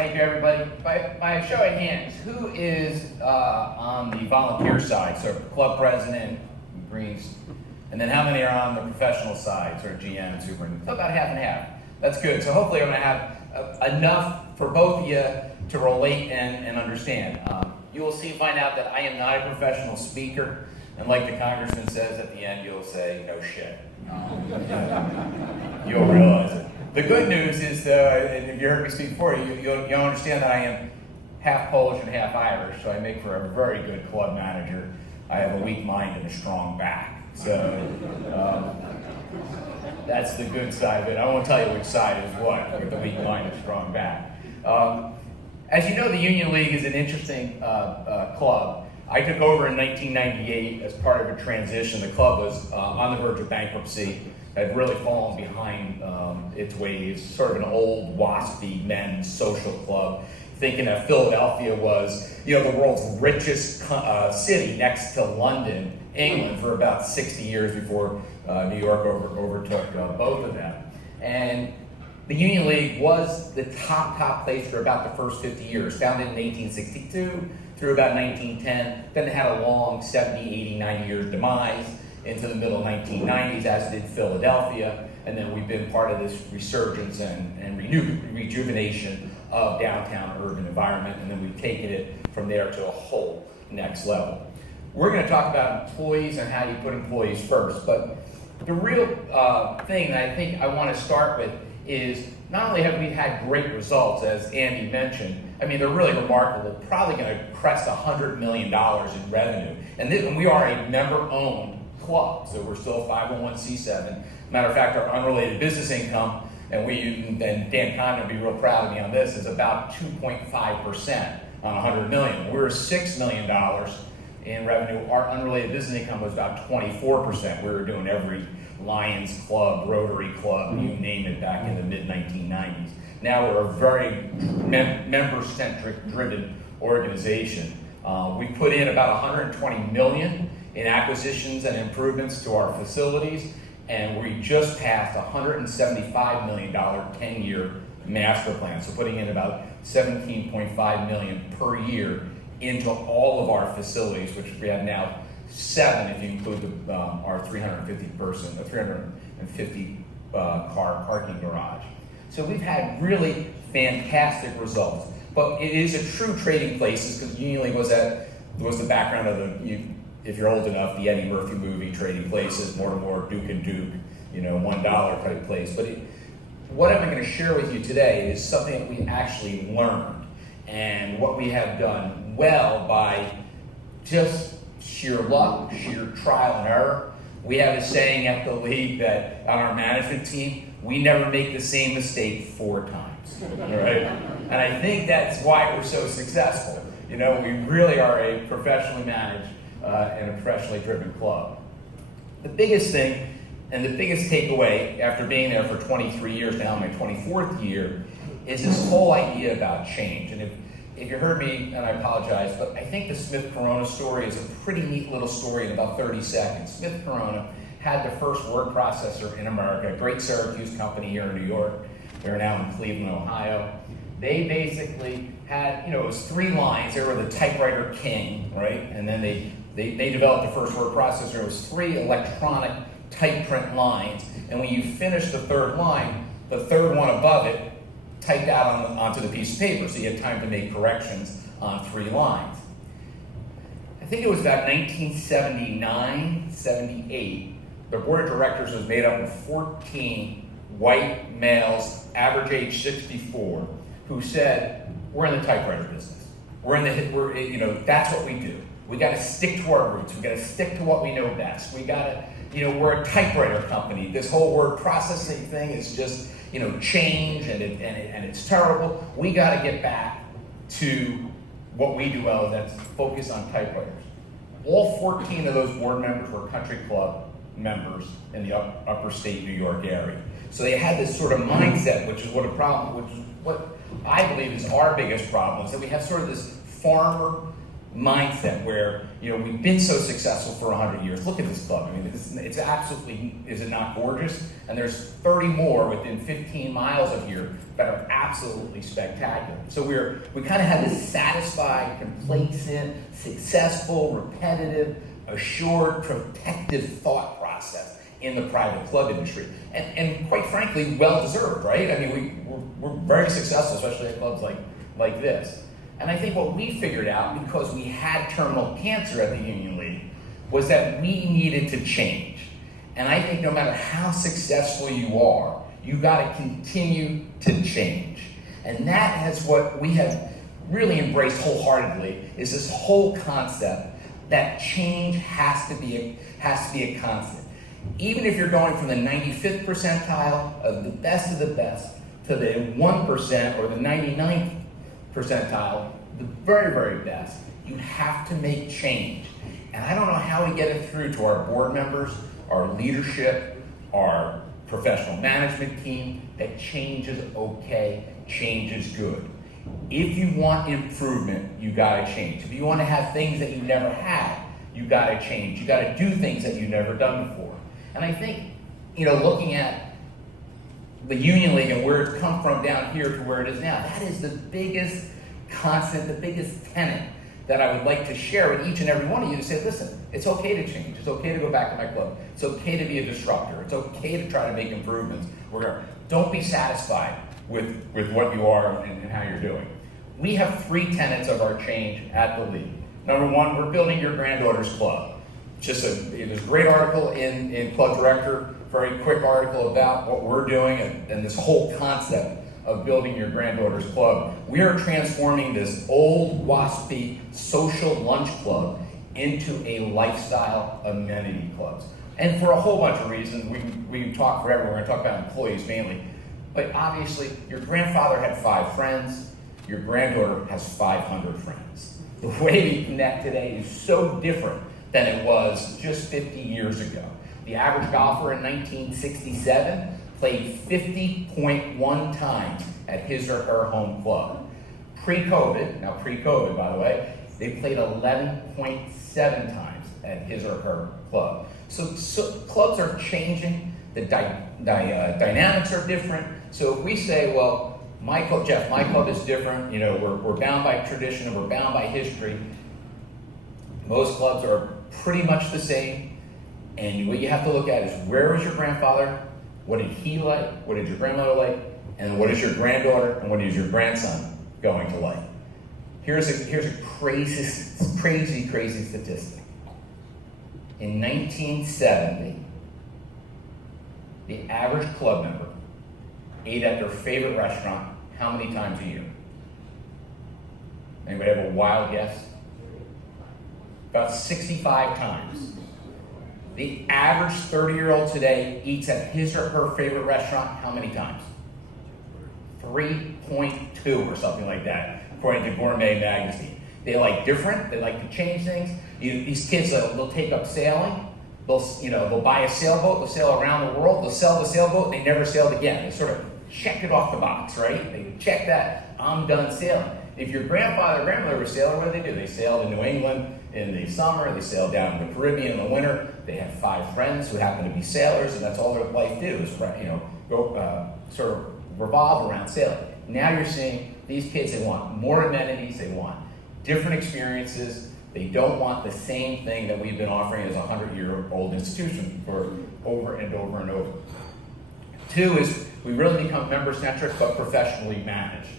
Thank you, everybody. By a show of hands, who is on the volunteer side, so club president, Greens, and then how many are on the professional side, sort of GM, superintendent? So about half and half. That's good. So hopefully I'm going to have enough for both of you to relate and understand. You will find out that I am not a professional speaker, and like the congressman says at the end, you'll say, no shit. You'll realize it. The good news is, though, and if you heard me speak before, you'll understand that I am half Polish and half Irish, so I make for a very good club manager. I have a weak mind and a strong back. So that's the good side of it. I won't tell you which side is what, with the weak mind and strong back. As you know, the Union League is an interesting club. I took over in 1998 as part of a transition. The club was on the verge of bankruptcy, had really fallen behind its ways, sort of an old waspy men's social club, thinking that Philadelphia was, the world's richest city next to London, England, for about 60 years before New York overtook both of them. And the Union League was the top place for about the first 50 years, founded in 1862 through about 1910. Then it had a long 70, 80, 90 year demise into the middle 1990s, as did Philadelphia. And then we've been part of this resurgence and rejuvenation of downtown urban environment. And then we've taken it from there to a whole next level. We're going to talk about employees and how you put employees first. But the real thing that I think I want to start with is not only have we had great results, as Andy mentioned, I mean, they're really remarkable, probably going to crest $100 million in revenue. And we are a member-owned club, so we're still a 501c7. Matter of fact, our unrelated business income, and Dan Conner would be real proud of me on this, is about 2.5% on $100 million. We're $6 million in revenue. Our unrelated business income was about 24%. We were doing every Lions Club, Rotary Club, you name it, back in the mid-1990s. Now we're a very member-centric driven organization. We put in about $120 million in acquisitions and improvements to our facilities, and we just passed a $175 million 10-year master plan. So putting in about $17.5 million per year into all of our facilities, which we have now 7 if you include our 350 car parking garage. So we've had really fantastic results. But it is a true trading place, because Union League was the background of if you're old enough, the Eddie Murphy movie, Trading Places, more and more Duke and Duke, $1 type place. But what I'm going to share with you today is something that we actually learned, and what we have done well by just sheer luck, sheer trial and error. We have a saying at the league that on our management team, we never make the same mistake 4 times, right? And I think that's why we're so successful. We really are a professionally managed and a professionally driven club. The biggest thing and the biggest takeaway after being there for 23 years, now in my 24th year, is this whole idea about change. And if you heard me, and I apologize, but I think the Smith Corona story is a pretty neat little story in about 30 seconds. Smith Corona had the first word processor in America, a great Syracuse company here in New York. They're now in Cleveland, Ohio. They basically had, it was 3 lines. They were the typewriter king, right? And then they developed the first word processor. It was 3 electronic type print lines. And when you finished the 3rd line, the 3rd one above it typed out onto the piece of paper, so you had time to make corrections on 3 lines. I think it was about 1979, 78. The board of directors was made up of 14 white males, average age 64, who said, we're in the typewriter business. That's what we do. We got to stick to our roots. We got to stick to what we know best. We got to, we're a typewriter company. This whole word processing thing is just, change, and it's terrible. We got to get back to what we do well, that's focus on typewriters. All 14 of those board members were country club members in the upper state New York area. So they had this sort of mindset, which is what I believe is our biggest problem, is that we have sort of this farmer mindset where, we've been so successful for 100 years. Look at this club. I mean, it's absolutely, is it not gorgeous? And there's 30 more within 15 miles of here that are absolutely spectacular. So we kind of have this satisfied, complacent, successful, repetitive, assured, protective thought process in the private club industry. And quite frankly, well-deserved, right? I mean, we're very successful, especially at clubs like this. And I think what we figured out, because we had terminal cancer at the Union League, was that we needed to change. And I think no matter how successful you are, you gotta continue to change. And that is what we have really embraced wholeheartedly, is this whole concept that change has to be a constant. Even if you're going from the 95th percentile of the best to the 1% or the 99th percentile, the very, very best, you have to make change. And I don't know how we get it through to our board members, our leadership, our professional management team, that change is okay, change is good. If you want improvement, you gotta change. If you wanna have things that you never had, you gotta change. You gotta do things that you've never done before. And I think, looking at the Union League and where it's come from down here to where it is now, that is the biggest constant, the biggest tenet that I would like to share with each and every one of you, to say, listen, it's okay to change. It's okay to go back to my club. It's okay to be a disruptor. It's okay to try to make improvements. Don't be satisfied with what you are and how you're doing. We have 3 tenets of our change at the league. Number 1, we're building your granddaughter's club. There's a great article in Club Director, very quick article about what we're doing and this whole concept of building your granddaughter's club. We are transforming this old waspy social lunch club into a lifestyle amenity club. And for a whole bunch of reasons, we can talk forever. We're going to talk about employees mainly. But obviously, your grandfather had 5 friends. Your granddaughter has 500 friends. The way we connect today is so different than it was just 50 years ago. The average golfer in 1967 played 50.1 times at his or her home club. Pre-COVID, by the way, they played 11.7 times at his or her club. So clubs are changing, the dynamics are different. So if we say, well, my club is different, we're bound by tradition and we're bound by history, most clubs are pretty much the same. And what you have to look at is, where was your grandfather? What did he like? What did your grandmother like? And what is your granddaughter and what is your grandson going to like? Here's a crazy statistic. In 1970, the average club member ate at their favorite restaurant how many times a year? Anybody have a wild guess? About 65 times. The average 30-year-old today eats at his or her favorite restaurant how many times? 3.2 or something like that, according to Gourmet magazine. They like different, they like to change things. These kids, they'll take up sailing. They'll buy a sailboat, they'll sail around the world, they'll sell the sailboat, they never sailed again. They sort of check it off the box, right? They check that, I'm done sailing. If your grandfather or grandmother were a sailor, what did they do? They sailed in New England in the summer, they sailed down in the Caribbean in the winter. They had 5 friends who happened to be sailors, and that's all their life did, was sort of revolve around sailing. Now you're seeing these kids, they want more amenities, they want different experiences. They don't want the same thing that we've been offering as a 100-year-old institution for over and over and over. 2 is we really become member-centric but professionally managed.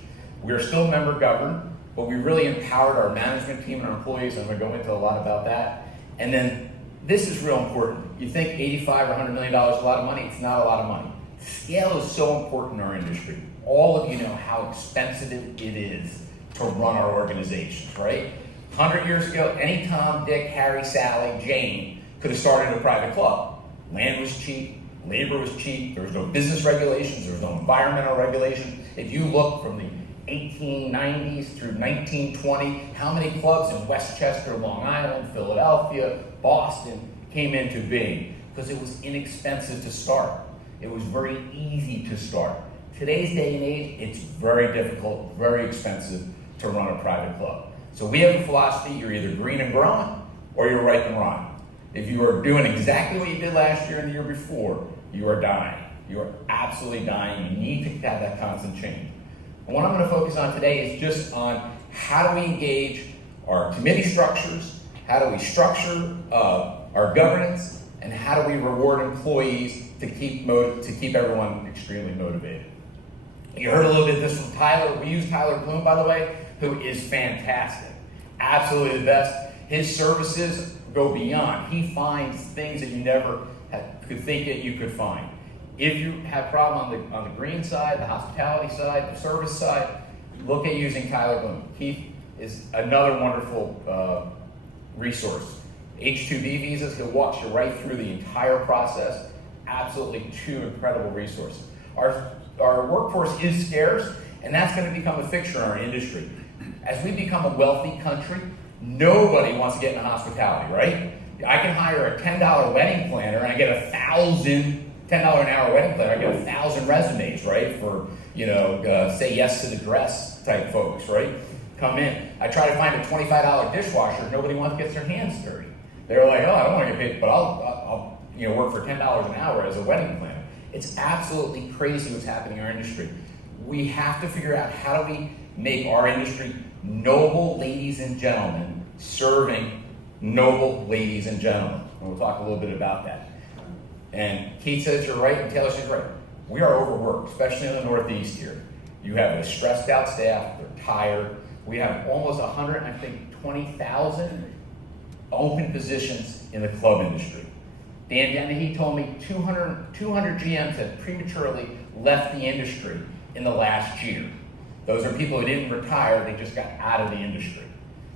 We are still member-governed, but we really empowered our management team and our employees, and I'm going to go into a lot about that. And then this is real important. You think $85 or $100 million is a lot of money? It's not a lot of money. Scale is so important in our industry. All of you know how expensive it is to run our organizations, right? 100 years ago, any Tom, Dick, Harry, Sally, Jane could have started a private club. Land was cheap, labor was cheap, there was no business regulations, there was no environmental regulations. If you look from the 1890s through 1920, how many clubs in Westchester, Long Island, Philadelphia, Boston came into being? Because it was inexpensive to start. It was very easy to start. Today's day and age, it's very difficult, very expensive to run a private club. So we have a philosophy: you're either green and growing, or you're ripe and rotten. If you are doing exactly what you did last year and the year before, you are dying. You are absolutely dying. You need to have that constant change. And what I'm going to focus on today is just on how do we engage our committee structures, how do we structure our governance, and how do we reward employees to keep everyone extremely motivated. You heard a little bit of this from Tyler. We use Tyler Bloom, by the way, who is fantastic. Absolutely the best. His services go beyond. He finds things that you never could think that you could find. If you have a problem on the green side, the hospitality side, the service side, look at using Tyler Bloom. He is another wonderful resource. H-2B visas, he'll walk you right through the entire process. Absolutely two incredible resources. Our workforce is scarce, and that's going to become a fixture in our industry. As we become a wealthy country, nobody wants to get into hospitality, right? I can hire a $10 wedding planner and I get $10 an hour wedding planner, I get 1,000 resumes, right? For, say yes to the dress type folks, right? Come in. I try to find a $25 dishwasher, nobody wants to get their hands dirty. They're like, oh, I don't want to get paid, but I'll work for $10 an hour as a wedding planner. It's absolutely crazy what's happening in our industry. We have to figure out how do we make our industry noble ladies and gentlemen serving noble ladies and gentlemen. And we'll talk a little bit about that. And Keith says you're right, and Taylor says you're right. We are overworked, especially in the Northeast here. You have a stressed out staff, they're tired. We have almost 20,000 open positions in the club industry. Dan Dennehy told me 200 GMs have prematurely left the industry in the last year. Those are people who didn't retire, they just got out of the industry.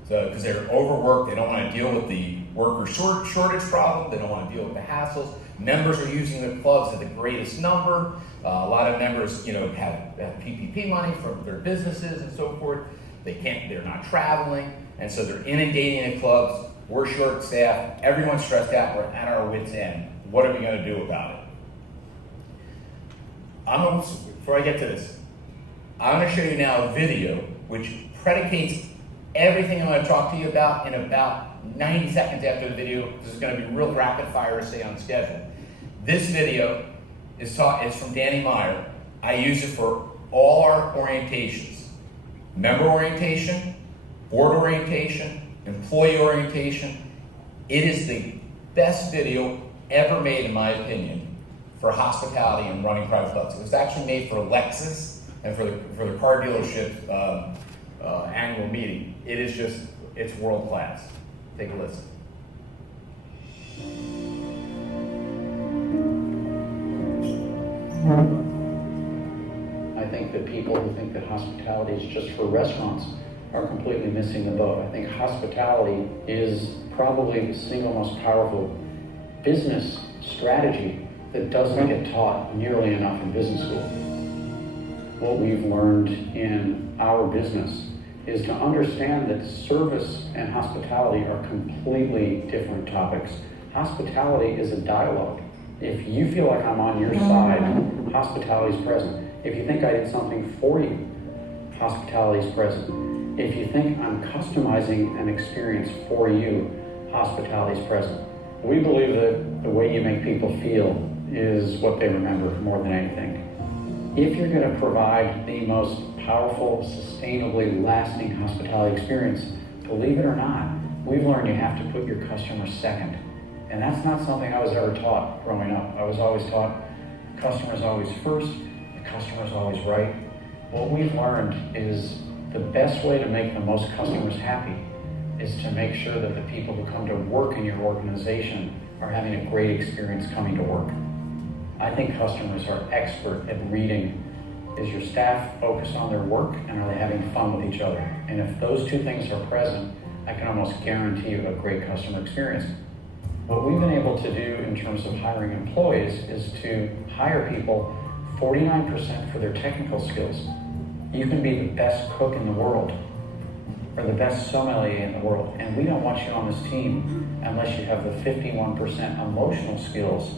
So, because they're overworked, they don't want to deal with the worker shortage problem, they don't want to deal with the hassles. Members are using the clubs at the greatest number. A lot of members, have PPP money from their businesses and so forth. They're not traveling, and so they're inundating the clubs. We're short staffed, everyone's stressed out, we're at our wits' end. What are we going to do about it? Before I get to this, I'm going to show you now a video which predicates everything I'm going to talk to you about in about 90 seconds after the video. This is going to be real rapid fire to stay on schedule. This video is from Danny Meyer. I use it for all our orientations. Member orientation, board orientation, employee orientation. It is the best video ever made, in my opinion, for hospitality and running private clubs. It was actually made for Lexus and for the car dealership annual meeting. It's world class. Take a listen. I think that people who think that hospitality is just for restaurants are completely missing the boat. I think hospitality is probably the single most powerful business strategy that doesn't get taught nearly enough in business school. What we've learned in our business is to understand that service and hospitality are completely different topics. Hospitality is a dialogue. If you feel like I'm on your side, hospitality is present. If you think I did something for you, hospitality is present. If you think I'm customizing an experience for you, hospitality is present. We believe that the way you make people feel is what they remember more than anything. If you're going to provide the most powerful, sustainably lasting hospitality experience, believe it or not, we've learned you have to put your customer second. And that's not something I was ever taught growing up. I was always taught the customer's always first, the customer's always right. What we've learned is the best way to make the most customers happy is to make sure that the people who come to work in your organization are having a great experience coming to work. I think customers are expert at reading, is your staff focused on their work and are they having fun with each other? And if those two things are present, I can almost guarantee you a great customer experience. What we've been able to do in terms of hiring employees is to hire people 49% for their technical skills. You can be the best cook in the world or the best sommelier in the world, and we don't want you on this team unless you have the 51% emotional skills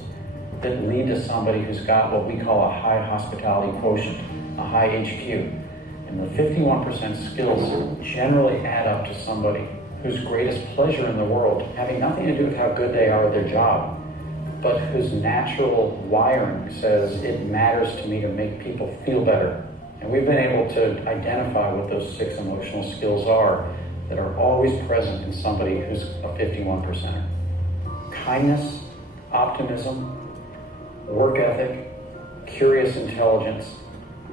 that lead to somebody who's got what we call a high hospitality quotient, a high HQ. And the 51% skills generally add up to somebody whose greatest pleasure in the world, having nothing to do with how good they are at their job, but whose natural wiring says it matters to me to make people feel better. And we've been able to identify what those 6 emotional skills are that are always present in somebody who's a 51%er. Kindness, optimism, work ethic, curious intelligence,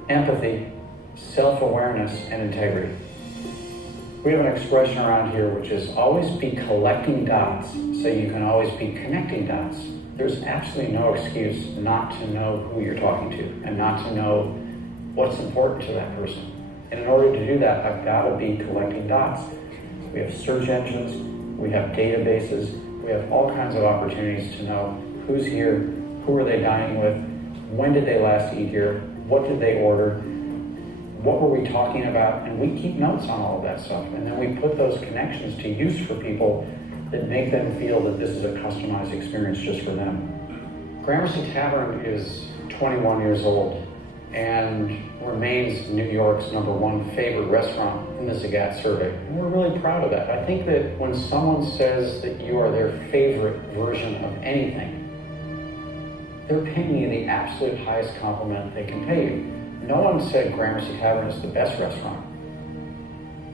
empathy, self-awareness, and integrity. We have an expression around here which is always be collecting dots so you can always be connecting dots. There's absolutely no excuse not to know who you're talking to and not to know what's important to that person. And in order to do that, I've got to be collecting dots. We have search engines, we have databases, we have all kinds of opportunities to know who's here, who are they dining with, when did they last eat here, what did they order, what were we talking about, and we keep notes on all of that stuff. And then we put those connections to use for people that make them feel that this is a customized experience just for them. Gramercy Tavern is 21 years old and remains New York's #1 favorite restaurant in the Zagat survey. And we're really proud of that. I think that when someone says that you are their favorite version of anything, they're paying you the absolute highest compliment they can pay you. No one said Gramercy Tavern is the best restaurant.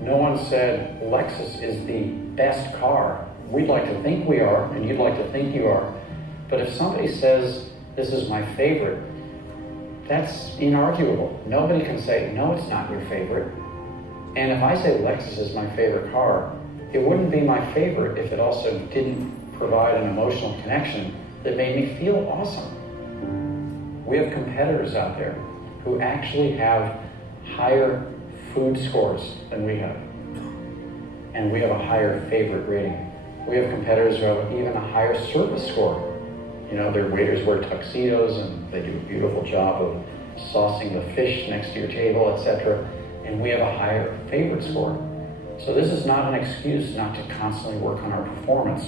No one said Lexus is the best car. We'd like to think we are, and you'd like to think you are. But if somebody says, this is my favorite, that's inarguable. Nobody can say, no, it's not your favorite. And if I say Lexus is my favorite car, it wouldn't be my favorite if it also didn't provide an emotional connection that made me feel awesome. We have competitors out there who actually have higher food scores than we have. And we have a higher favorite rating. We have competitors who have even a higher service score. You know, their waiters wear tuxedos and they do a beautiful job of saucing the fish next to your table, etc. And we have a higher favorite score. So this is not an excuse not to constantly work on our performance.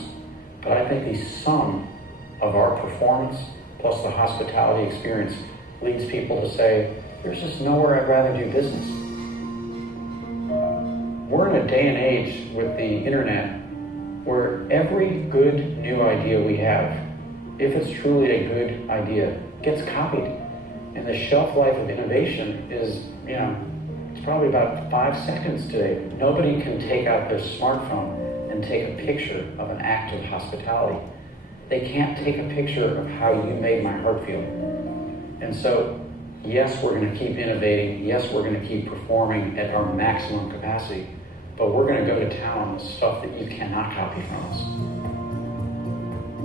But I think the sum of our performance plus the hospitality experience leads people to say, there's just nowhere I'd rather do business. We're in a day and age with the internet where every good new idea we have, if it's truly a good idea, gets copied. And the shelf life of innovation is, it's probably about 5 seconds today. Nobody can take out their smartphone and take a picture of an act of hospitality. They can't take a picture of how you made my heart feel. And so, yes, we're going to keep innovating. Yes, we're going to keep performing at our maximum capacity. But we're going to go to town on the stuff that you cannot copy from us.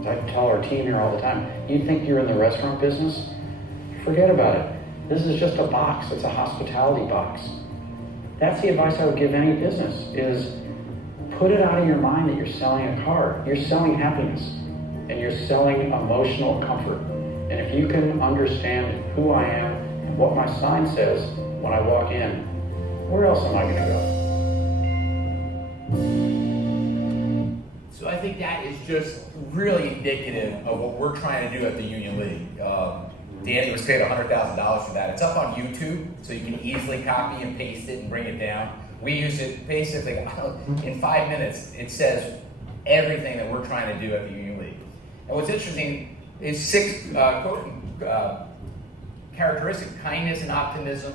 As I tell our team here all the time, you think you're in the restaurant business? Forget about it. This is just a box. It's a hospitality box. That's the advice I would give any business, is put it out of your mind that you're selling a car. You're selling happiness, and you're selling emotional comfort. And if you can understand who I am and what my sign says when I walk in, where else am I going to go? So I think that is just really indicative of what we're trying to do at the Union League. Danny was paid $100,000 for that. It's up on YouTube, so you can easily copy and paste it and bring it down. We use it basically in 5 minutes. It says everything that we're trying to do at the Union League. And what's interesting is 6 characteristics: kindness and optimism.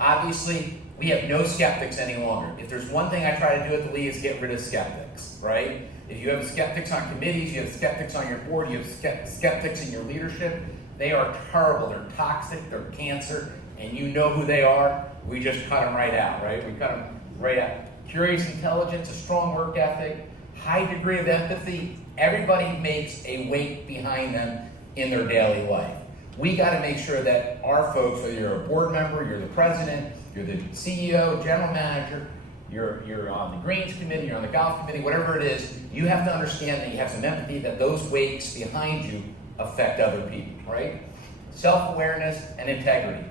Obviously, we have no skeptics any longer. If there's one thing I try to do at the league is get rid of skeptics, right? If you have skeptics on committees, you have skeptics on your board, you have skeptics in your leadership, they are terrible, they're toxic, they're cancer, and you know who they are. We just cut them right out, right? We cut them right out. Curious intelligence, a strong work ethic, high degree of empathy. Everybody makes a weight behind them in their daily life. We got to make sure that our folks, whether you're a board member, you're the president, you're the CEO, general manager, you're on the Greens committee, you're on the golf committee, whatever it is, you have to understand that you have some empathy, that those weights behind you affect other people, right? Self-awareness and integrity.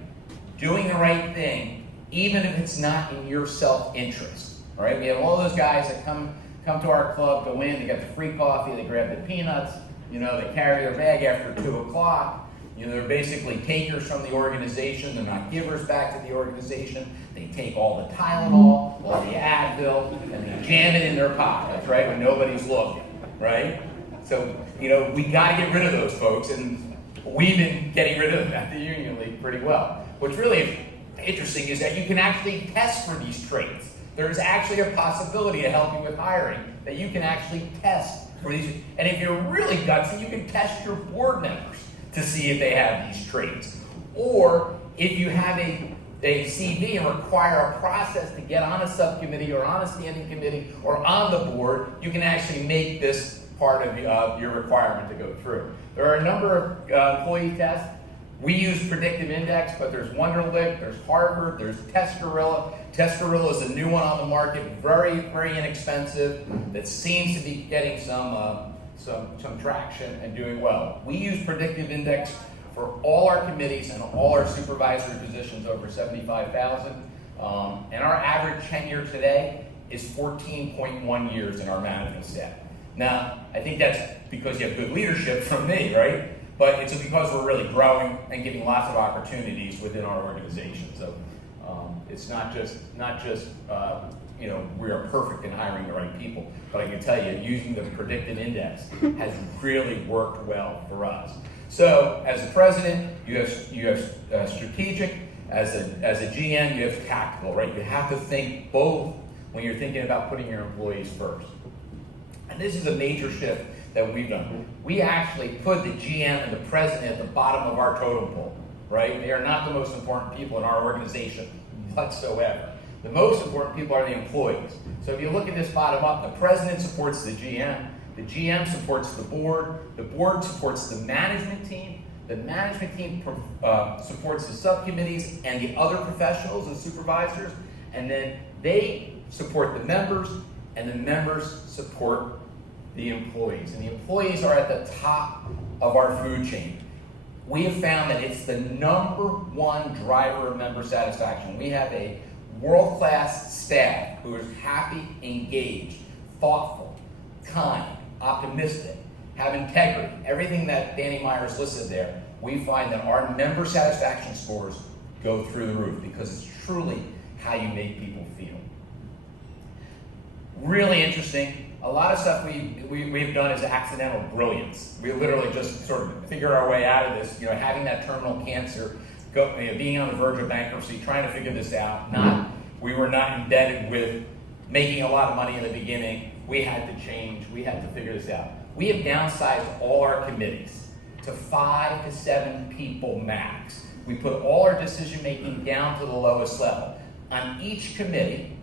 Doing the right thing, even if it's not in your self-interest, right? We have all those guys that come to our club, go in, they get the free coffee, they grab the peanuts, they carry their bag after 2 o'clock, They're basically takers from the organization. They're not givers back to the organization. They take all the Tylenol, all the Advil, and they jam it in their pockets, right, when nobody's looking, right? So, we got to get rid of those folks, and we've been getting rid of them at the Union League pretty well. What's really interesting is that you can actually test for these traits. There's actually a possibility to help you with hiring that you can actually test for these. And if you're really gutsy, you can test your board members to see if they have these traits. Or if you have a CV and require a process to get on a subcommittee or on a standing committee or on the board, you can actually make this part of your requirement to go through. There are a number of employee tests. We use Predictive Index, but there's Wonderlic, there's Harvard, there's Test Gorilla. Test Gorilla is a new one on the market, very, very inexpensive, that seems to be getting some traction and doing well. We use Predictive Index for all our committees and all our supervisory positions over 75,000. And our average tenure today is 14.1 years in our management staff. Now, I think that's because you have good leadership from me, right? But it's because we're really growing and giving lots of opportunities within our organization. So it's not just we are perfect in hiring the right people, but I can tell you, using the predictive index has really worked well for us. So as a president, you have strategic. As a GM, you have tactical, right? You have to think both when you're thinking about putting your employees first. And this is a major shift that we've done. We actually put the GM and the president at the bottom of our totem pole, right? They are not the most important people in our organization whatsoever. The most important people are the employees. So if you look at this bottom up, the president supports the GM supports the board supports the management team supports the subcommittees and the other professionals and supervisors, and then they support the members, and the members support the employees. And the employees are at the top of our food chain. We have found that it's the number one driver of member satisfaction. We have a world-class staff who is happy, engaged, thoughtful, kind, optimistic, have integrity. Everything that Danny Myers listed there, we find that our member satisfaction scores go through the roof because it's truly how you make people feel. Really interesting. A lot of stuff we've done is accidental brilliance. We literally just sort of figured our way out of this, having that terminal cancer, being on the verge of bankruptcy, trying to figure this out. We were not embedded with making a lot of money in the beginning. We had to change. We had to figure this out. We have downsized all our committees to 5 to 7 people max. We put all our decision making down to the lowest level. On each committee,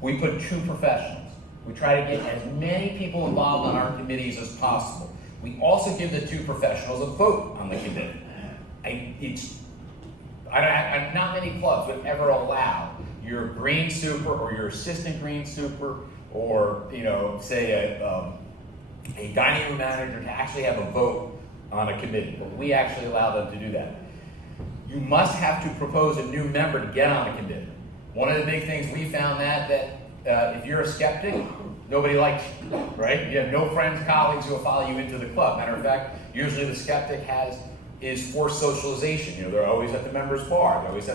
we put 2 professionals. We try to get as many people involved on our committees as possible. We also give the 2 professionals a vote on the committee. Not many clubs would ever allow your green super or your assistant green super or say a dining room manager to actually have a vote on a committee. But we actually allow them to do that. You must have to propose a new member to get on a committee. One of the big things we found that if you're a skeptic, nobody likes you, right? You have no friends, colleagues who will follow you into the club. Matter of fact, usually the skeptic is forced socialization. They're always at the members' bar. They're always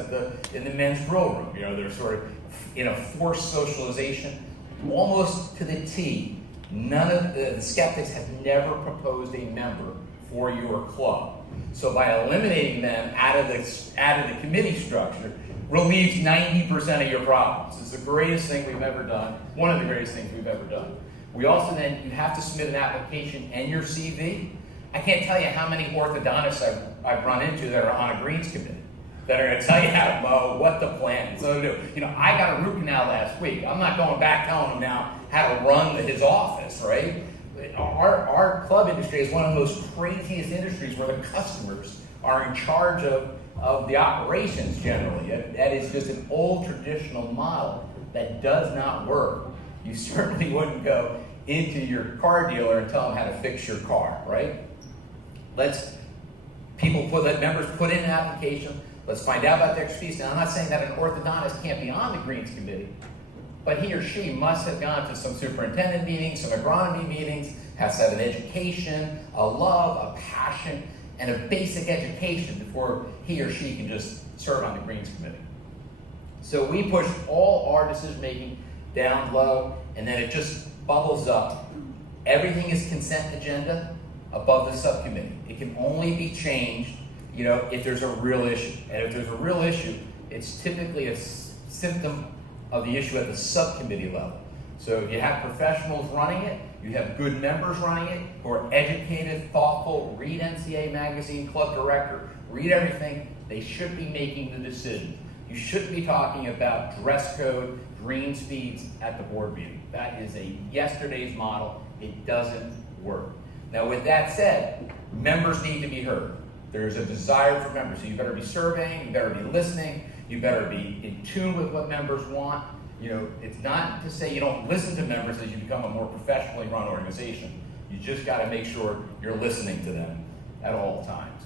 in the men's grill room. They're sort of in a forced socialization, almost to the T. None of the skeptics have never proposed a member for your club. So by eliminating them out of the committee structure, relieves 90% of your problems. It's the greatest thing we've ever done. One of the greatest things we've ever done. We also you have to submit an application and your CV. I can't tell you how many orthodontists I've run into that are on a greens committee that are going to tell you how to mow, what the plan is. So, I got a root canal last week. I'm not going back telling him now how to run his office, right? Our club industry is one of the most craziest industries where the customers are in charge of the operations generally. That is just an old traditional model that does not work. You certainly wouldn't go into your car dealer and tell them how to fix your car, right? Let members put in an application. Let's find out about their expertise. Now, I'm not saying that an orthodontist can't be on the Greens Committee, but he or she must have gone to some superintendent meetings, some agronomy meetings, has to have an education, a love, a passion, and a basic education before he or she can just serve on the Greens Committee. So we push all our decision making down low, and then it just bubbles up. Everything is consent agenda above the subcommittee. It can only be changed, if there's a real issue. And if there's a real issue, it's typically a symptom of the issue at the subcommittee level. So you have professionals running it, you have good members running it, who are educated, thoughtful, read NCA Magazine, Club Director, read everything. They should be making the decision. You shouldn't be talking about dress code, green speeds at the board meeting. That is a yesterday's model. It doesn't work. Now, with that said, members need to be heard. There's a desire for members. So you better be surveying, you better be listening, you better be in tune with what members want. It's not to say you don't listen to members as you become a more professionally run organization. You just got to make sure you're listening to them at all times.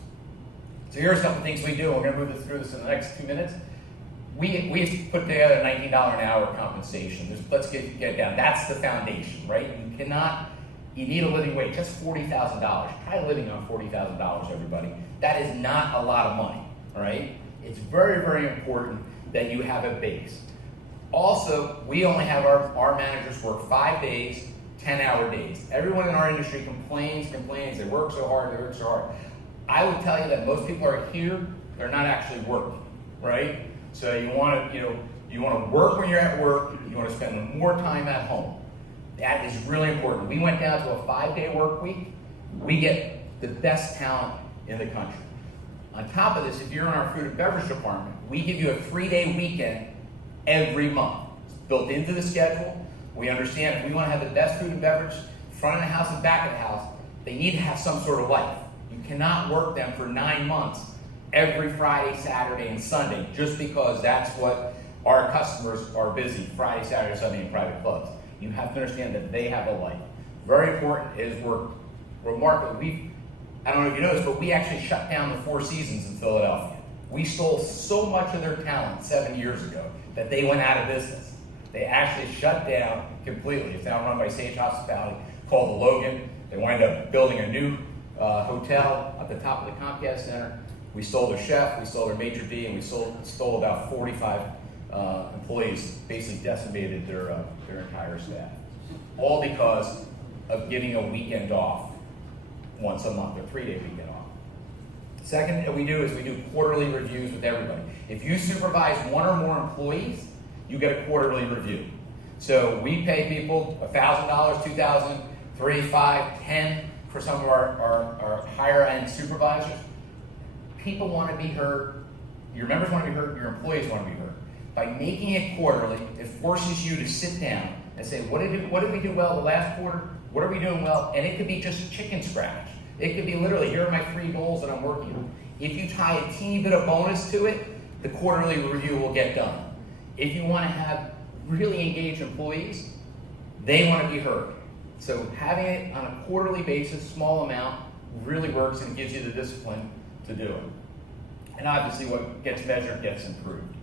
So here's a couple things we do. We're going to move through this in the next 2 minutes. We put together a $19 an hour compensation. Let's get it down. That's the foundation, right? You need a living wage. That's $40,000. Try living on $40,000, everybody. That is not a lot of money, all right? It's very, very important that you have a base. Also, we only have our managers work 5 days, 10-hour days. Everyone in our industry complains. They work so hard. I would tell you that most people are here, they're not actually working, right? So you want to work when you're at work. You want to spend more time at home. That is really important. We went down to a 5-day work week. We get the best talent in the country. On top of this, if you're in our food and beverage department, we give you a 3-day weekend every month. It's built into the schedule. We understand if we want to have the best food and beverage, front of the house and back of the house, they need to have some sort of life. You cannot work them for 9 months every Friday, Saturday, and Sunday, just because that's what our customers are busy, Friday, Saturday, Sunday in private clubs. You have to understand that they have a life. Very important is we're remarkable. I don't know if you know this, but we actually shut down the Four Seasons in Philadelphia. We stole so much of their talent 7 years ago that they went out of business. They actually shut down completely. It's now run by Sage Hospitality, called the Logan. They wind up building a new hotel at the top of the Comcast Center. We stole their chef, we stole their maitre d', and we stole about 45 employees, basically decimated their entire staff. All because of getting a weekend off once a month, a 3-day weekend off. Second that we do is we do quarterly reviews with everybody. If you supervise one or more employees, you get a quarterly review. So we pay people $1,000, $2,000, $3,000, $5,000, $10,000 for some of our higher end supervisors. People want to be heard. Your members want to be heard. Your employees want to be heard. By making it quarterly, it forces you to sit down and say, what did we do well the last quarter? What are we doing well? And it could be just chicken scratch. It could be literally, here are my 3 goals that I'm working on. If you tie a teeny bit of bonus to it, the quarterly review will get done. If you want to have really engaged employees, they want to be heard. So having it on a quarterly basis, small amount, really works and gives you the discipline to do it. And obviously what gets measured gets improved.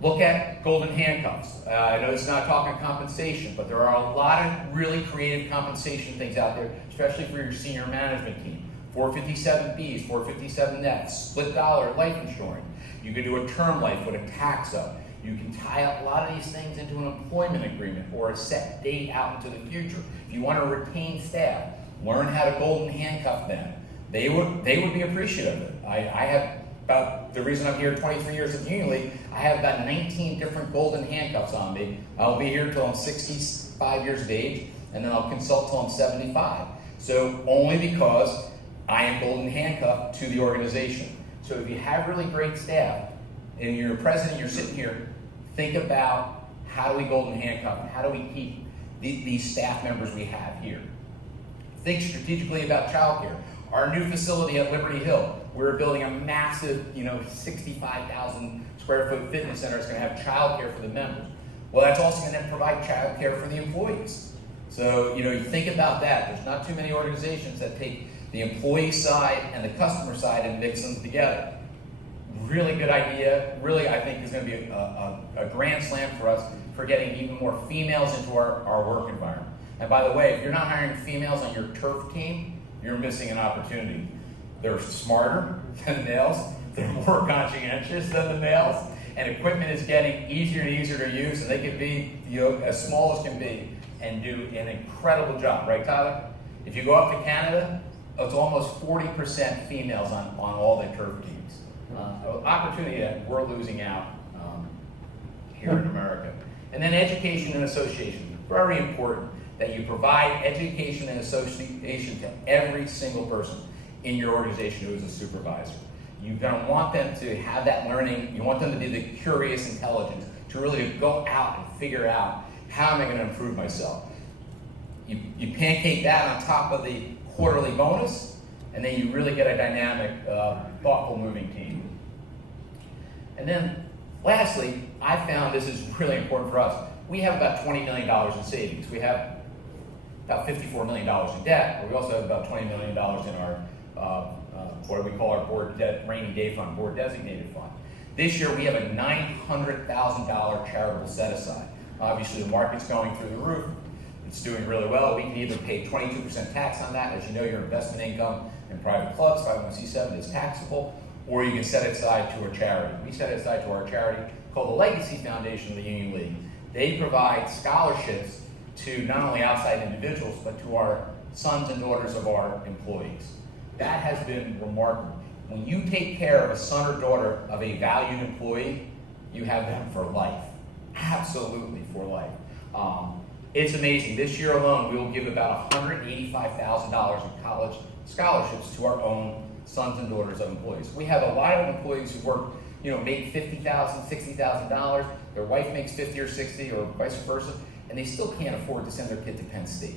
Look at golden handcuffs. I know it's not talking compensation, but there are a lot of really creative compensation things out there, especially for your senior management team. 457Bs, 457Fs, split dollar life insurance. You can do a term life with a tax up. You can tie up a lot of these things into an employment agreement or a set date out into the future. If you want to retain staff, learn how to golden handcuff them. They would be appreciative of it. I have about, the reason I'm here 23 years at Union League, I have about 19 different golden handcuffs on me. I'll be here till I'm 65 years of age, and then I'll consult till I'm 75. So only because I am golden handcuffed to the organization. So if you have really great staff, and you're president, you're sitting here, think about how do we golden handcuff them? How do we keep these staff members we have here? Think strategically about childcare. Our new facility at Liberty Hill, we're building a massive, 65,000 square foot fitness center. It's going to have childcare for the members. Well, that's also going to provide childcare for the employees. So, you think about that. There's not too many organizations that take the employee side and the customer side and mix them together. Really good idea. Really, I think is going to be a grand slam for us for getting even more females into our work environment. And by the way, if you're not hiring females on your turf team, you're missing an opportunity. They're smarter than the males, they're more conscientious than the males, and equipment is getting easier and easier to use, and they can be, as small as can be, and do an incredible job, right, Tyler? If you go up to Canada, it's almost 40% females on all the turf teams. Opportunity that we're losing out here in America. And then education and association, very important that you provide education and association to every single person in your organization who is a supervisor. You're going to want them to have that learning. You want them to be the curious intelligence to really go out and figure out, how am I going to improve myself? You pancake that on top of the quarterly bonus, and then you really get a dynamic, thoughtful, moving team. And then lastly, I found this is really important for us. We have about $20 million in savings. We have about $54 million in debt, but we also have about $20 million in our what we call our board rainy day fund, board designated fund. This year we have a $900,000 charitable set aside. Obviously the market's going through the roof. It's doing really well. We can either pay 22% tax on that. As you know, your investment income in private clubs, 501c7, is taxable, or you can set it aside to a charity. We set it aside to our charity called the Legacy Foundation of the Union League. They provide scholarships to not only outside individuals, but to our sons and daughters of our employees. That has been remarkable. When you take care of a son or daughter of a valued employee, you have them for life. Absolutely for life. It's amazing. This year alone, we will give about $185,000 in college scholarships to our own sons and daughters of employees. We have a lot of employees who work, make $50,000, $60,000. Their wife makes 50 or 60, or vice versa, and they still can't afford to send their kid to Penn State.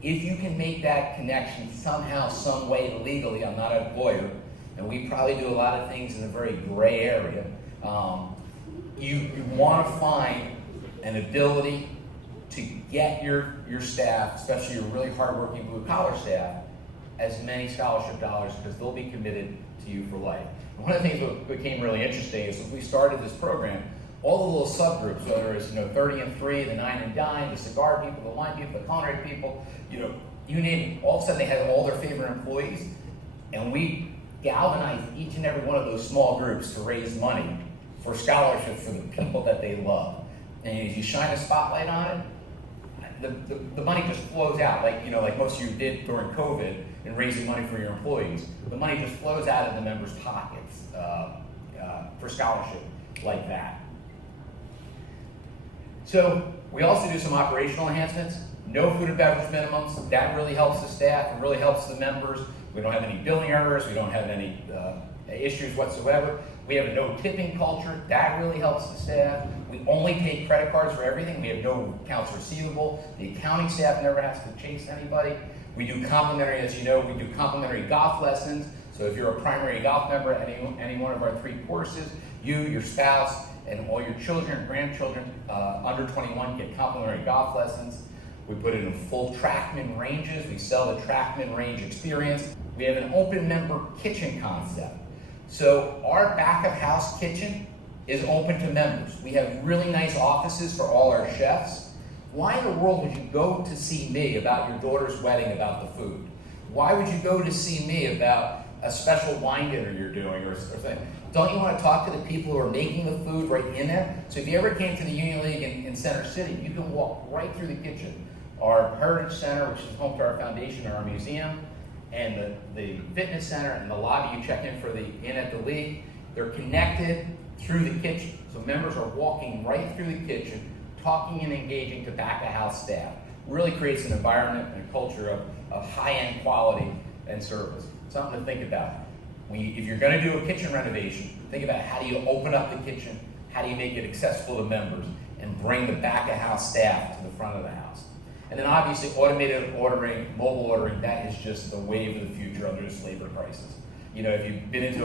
If you can make that connection somehow, some way, legally, I'm not a lawyer, and we probably do a lot of things in a very gray area, you want to find an ability to get your staff, especially your really hardworking blue-collar staff, as many scholarship dollars, because they'll be committed to you for life. And one of the things that became really interesting is when we started this program, all the little subgroups, whether it's 30 and 3, the 9 and dime, the cigar people, the wine people, the culinary people, you name it, all of a sudden they had all their favorite employees, and we galvanized each and every one of those small groups to raise money for scholarships for the people that they love. And as you shine a spotlight on it, the money just flows out, like most of you did during COVID in raising money for your employees. The money just flows out of the members' pockets for scholarship like that. So we also do some operational enhancements. No food and beverage minimums. That really helps the staff. It really helps the members. We don't have any billing errors. We don't have any issues whatsoever. We have a no tipping culture. That really helps the staff. We only take credit cards for everything. We have no accounts receivable. The accounting staff never has to chase anybody. We do complimentary, as you know, we do complimentary golf lessons. So if you're a primary golf member at any one of our 3 courses, you, your spouse, and all your children and grandchildren under 21 get complimentary golf lessons. We put it in full TrackMan ranges. We sell the TrackMan range experience. We have an open member kitchen concept. So our back of house kitchen is open to members. We have really nice offices for all our chefs. Why in the world would you go to see me about your daughter's wedding about the food? Why would you go to see me about a special wine dinner you're doing or something? Don't you want to talk to the people who are making the food right in there? So if you ever came to the Union League in Center City, you can walk right through the kitchen. Our Heritage Center, which is home to our foundation and our museum, and the fitness center and the lobby you check in for the Inn at the League, they're connected through the kitchen. So members are walking right through the kitchen, talking and engaging to back of house staff. Really creates an environment and a culture of high-end quality and service. Something to think about. If you're going to do a kitchen renovation, think about how do you open up the kitchen, how do you make it accessible to members, and bring the back of house staff to the front of the house. And then obviously automated ordering, mobile ordering, that is just the wave of the future under this labor crisis. If you've been into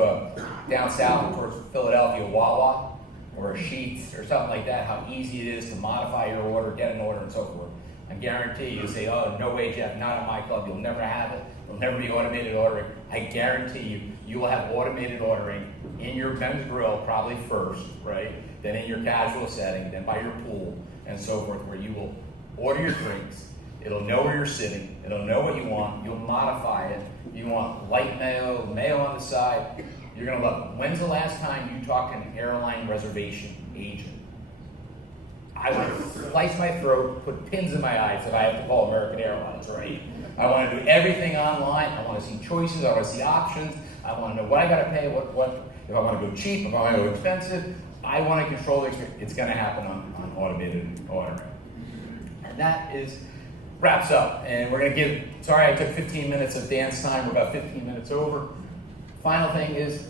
down south towards Philadelphia, Wawa, or a Sheetz or something like that, how easy it is to modify your order, get an order, and so forth. I guarantee you say, oh, no way, Jeff, not at my club, you'll never have it. There'll never be automated ordering. I guarantee you will have automated ordering in your men's grill probably first, right? Then in your casual setting, then by your pool, and so forth, where you will order your drinks. It'll know where you're sitting. It'll know what you want. You'll modify it. You want light mail, mail on the side. You're going to love it. When's the last time you talked to an airline reservation agent? I would slice my throat, put pins in my eyes if I have to call American Airlines, right? I want to do everything online. I want to see choices. I want to see options. I want to know what I got to pay, what if I want to go cheap, if I want to go expensive. I want to control the experience. It's going to happen on automated order. And that wraps up. And we're going to give, sorry I took 15 minutes of dance time. We're about 15 minutes over. Final thing is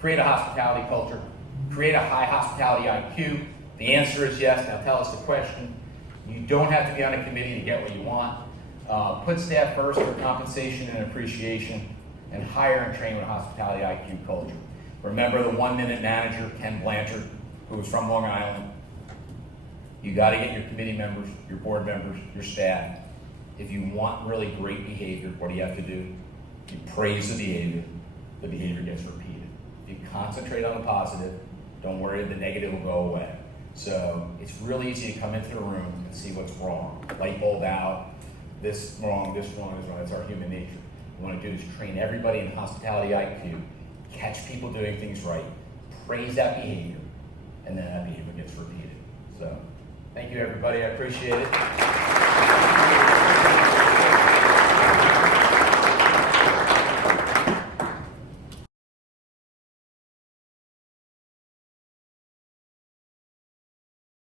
create a hospitality culture. Create a high hospitality IQ. The answer is yes. Now tell us the question. You don't have to be on a committee to get what you want. Put staff first for compensation and appreciation, and hire and train with a hospitality IQ culture. Remember the 1-minute manager, Ken Blanchard, who was from Long Island. You got to get your committee members, your board members, your staff. If you want really great behavior, what do you have to do? You praise the behavior gets repeated. If you concentrate on the positive, don't worry, the negative will go away. So it's really easy to come into the room and see what's wrong. Light bulb out, this wrong, this wrong, this wrong. It's our human nature. What we want to do is train everybody in hospitality IQ, catch people doing things right, praise that behavior, and then that behavior gets repeated. So thank you, everybody. I appreciate it.